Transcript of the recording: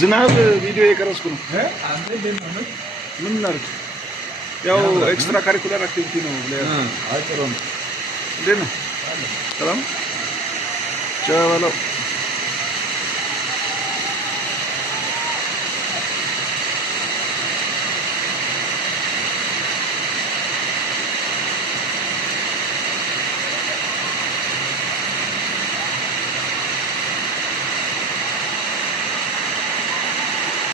ዝናብ ቪዲዮ የቀረጽኩ ነው። ምን እናድርግ? ያው ኤክስትራ ካሪኩላር አክቲቪቲ ነው። እንዴት ነው? ሰላም ቻው በለው።